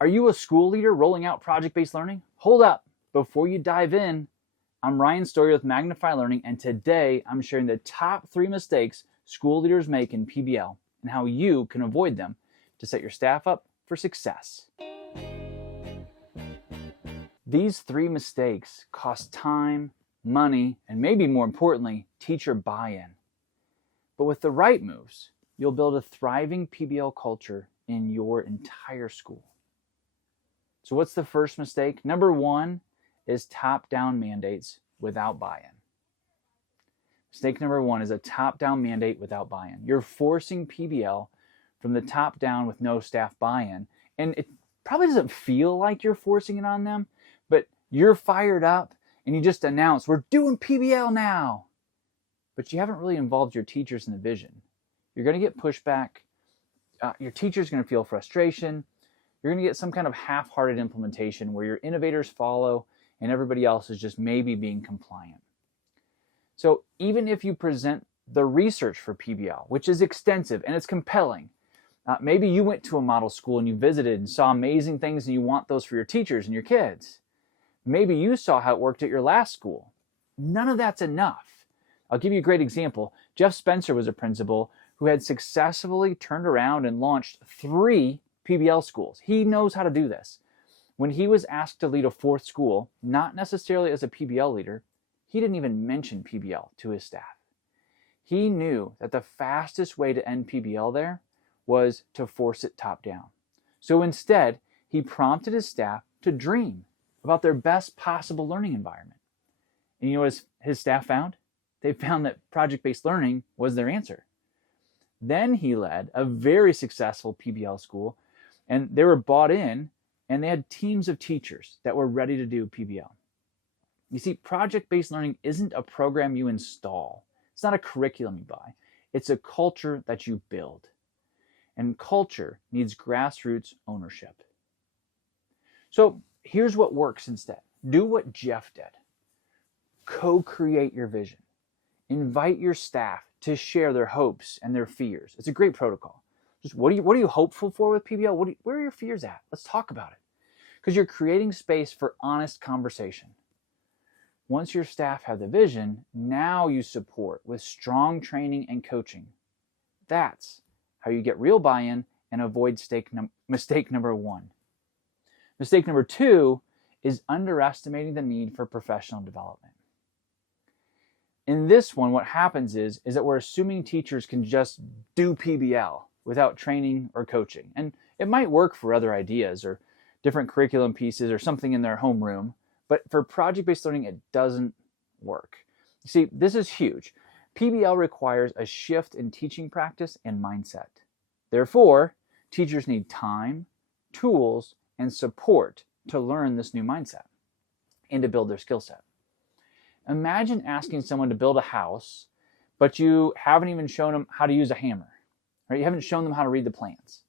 Are you a school leader rolling out project-based learning? Hold up. Before you dive in, I'm Ryan Story with Magnify Learning, and today I'm sharing the top 3 mistakes school leaders make in PBL and how you can avoid them to set your staff up for success. These 3 mistakes cost time, money, and maybe more importantly, teacher buy-in. But with the right moves, you'll build a thriving PBL culture in your entire school. So what's the first mistake? Number 1 is top-down mandates without buy-in. Mistake number 1 is a top-down mandate without buy-in. You're forcing PBL from the top down with no staff buy-in. And it probably doesn't feel like you're forcing it on them, but you're fired up and you just announce, we're doing PBL now. But you haven't really involved your teachers in the vision. You're going to get pushback. Your teacher's going to feel frustration. You're going to get some kind of half-hearted implementation where your innovators follow and everybody else is just maybe being compliant. So even if you present the research for PBL, which is extensive and it's compelling, maybe you went to a model school and you visited and saw amazing things and you want those for your teachers and your kids. Maybe you saw how it worked at your last school. None of that's enough. I'll give you a great example. Jeff Spencer was a principal who had successfully turned around and launched 3 PBL schools. He knows how to do this. When he was asked to lead a 4th school, not necessarily as a PBL leader, he didn't even mention PBL to his staff. He knew that the fastest way to end PBL there was to force it top down. So instead, he prompted his staff to dream about their best possible learning environment. And you know what his staff found? They found that project-based learning was their answer. Then he led a very successful PBL school, and they were bought in, and they had teams of teachers that were ready to do PBL. You see, project-based learning isn't a program you install. It's not a curriculum you buy. It's a culture that you build. And culture needs grassroots ownership. So here's what works instead. Do what Jeff did. Co-create your vision. Invite your staff to share their hopes and their fears. It's a great protocol. Just what are you hopeful for with PBL? Where are your fears at? Let's talk about it. Because you're creating space for honest conversation. Once your staff have the vision, now you support with strong training and coaching. That's how you get real buy-in and avoid mistake number 1. Mistake number 2 is underestimating the need for professional development. In this one, what happens is that we're assuming teachers can just do PBL without training or coaching. And it might work for other ideas or different curriculum pieces or something in their homeroom, but for project-based learning, it doesn't work. You see, this is huge. PBL requires a shift in teaching practice and mindset. Therefore, teachers need time, tools, and support to learn this new mindset and to build their skill set. Imagine asking someone to build a house, but you haven't even shown them how to use a hammer, right? You haven't shown them how to read the plans.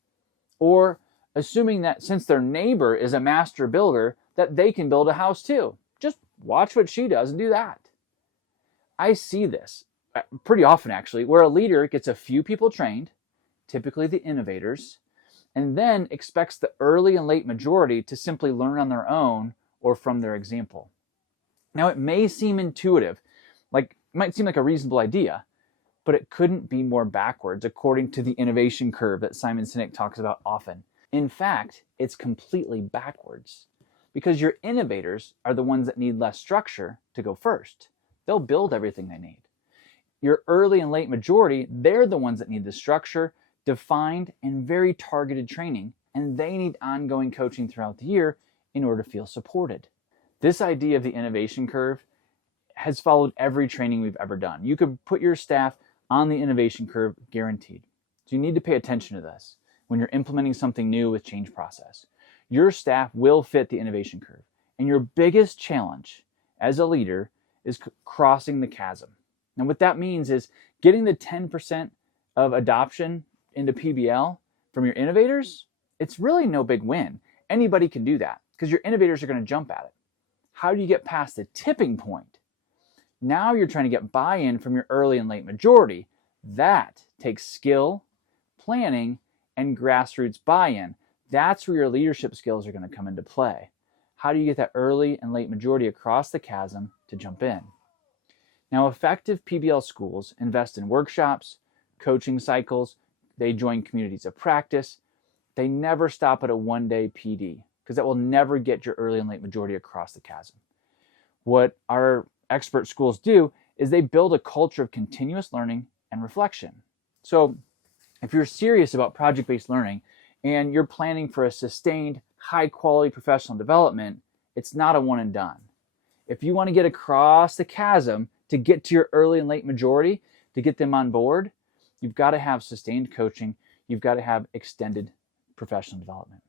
Or assuming that since their neighbor is a master builder, that they can build a house too. Just watch what she does and do that. I see this pretty often actually, where a leader gets a few people trained, typically the innovators, and then expects the early and late majority to simply learn on their own or from their example. Now, it may seem intuitive, it might seem like a reasonable idea, but it couldn't be more backwards according to the innovation curve that Simon Sinek talks about often. In fact, it's completely backwards because your innovators are the ones that need less structure to go first. They'll build everything they need. Your early and late majority, they're the ones that need the structure, defined, and very targeted training, and they need ongoing coaching throughout the year in order to feel supported. This idea of the innovation curve has followed every training we've ever done. You could put your staff on the innovation curve guaranteed. So you need to pay attention to this when you're implementing something new with change process. Your staff will fit the innovation curve. And your biggest challenge as a leader is crossing the chasm. And what that means is getting the 10% of adoption into PBL from your innovators. It's really no big win. Anybody can do that because your innovators are going to jump at it. How do you get past the tipping point? Now you're trying to get buy-in from your early and late majority. That takes skill, planning, and grassroots buy-in. That's where your leadership skills are going to come into play. How do you get that early and late majority across the chasm to jump in? Now, effective PBL schools invest in workshops, coaching cycles, they join communities of practice. They never stop at a one-day PD because that will never get your early and late majority across the chasm. What our expert schools do is they build a culture of continuous learning and reflection. So if you're serious about project-based learning and you're planning for a sustained, high-quality professional development, it's not a one and done. If you want to get across the chasm to get to your early and late majority, to get them on board, you've got to have sustained coaching. You've got to have extended professional development.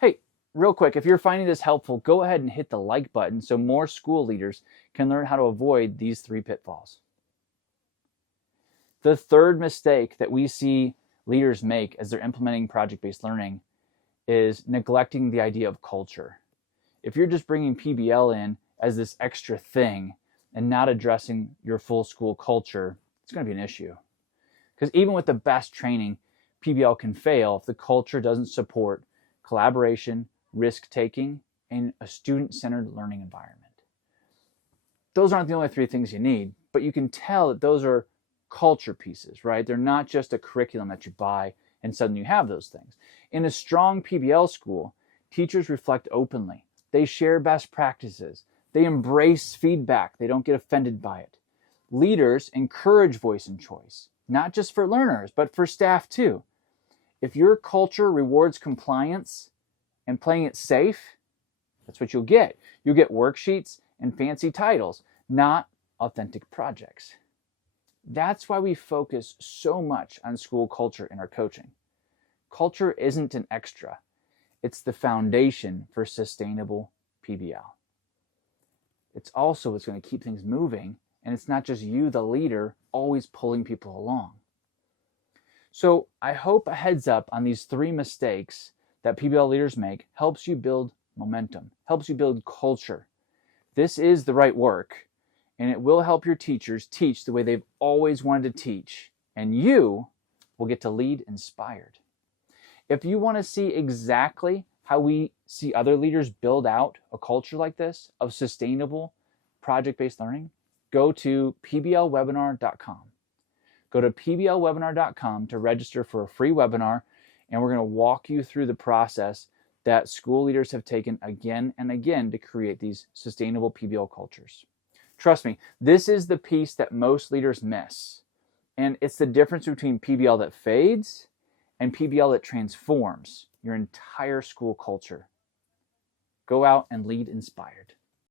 Hey, real quick, if you're finding this helpful, go ahead and hit the like button so more school leaders can learn how to avoid these 3 pitfalls. The third mistake that we see leaders make as they're implementing project-based learning is neglecting the idea of culture. If you're just bringing PBL in as this extra thing and not addressing your full school culture, it's going to be an issue. Because even with the best training, PBL can fail if the culture doesn't support collaboration, risk-taking, and a student-centered learning environment. Those aren't the only 3 things you need, but you can tell that those are culture pieces, right? They're not just a curriculum that you buy and suddenly you have those things. In a strong PBL school, teachers reflect openly. They share best practices. They embrace feedback. They don't get offended by it. Leaders encourage voice and choice, not just for learners, but for staff too. If your culture rewards compliance and playing it safe, that's what you'll get. You'll get worksheets and fancy titles, not authentic projects. That's why we focus so much on school culture in our coaching. Culture isn't an extra. It's the foundation for sustainable PBL. It's also what's going to keep things moving, and it's not just you, the leader, always pulling people along. So I hope a heads up on these 3 mistakes that PBL leaders make helps you build momentum, helps you build culture. This is the right work, and it will help your teachers teach the way they've always wanted to teach, and you will get to lead inspired. If you want to see exactly how we see other leaders build out a culture like this of sustainable project-based learning, go to pblwebinar.com. Go to pblwebinar.com to register for a free webinar, and we're going to walk you through the process that school leaders have taken again and again to create these sustainable PBL cultures. Trust me, this is the piece that most leaders miss, and it's the difference between PBL that fades and PBL that transforms your entire school culture. Go out and lead inspired.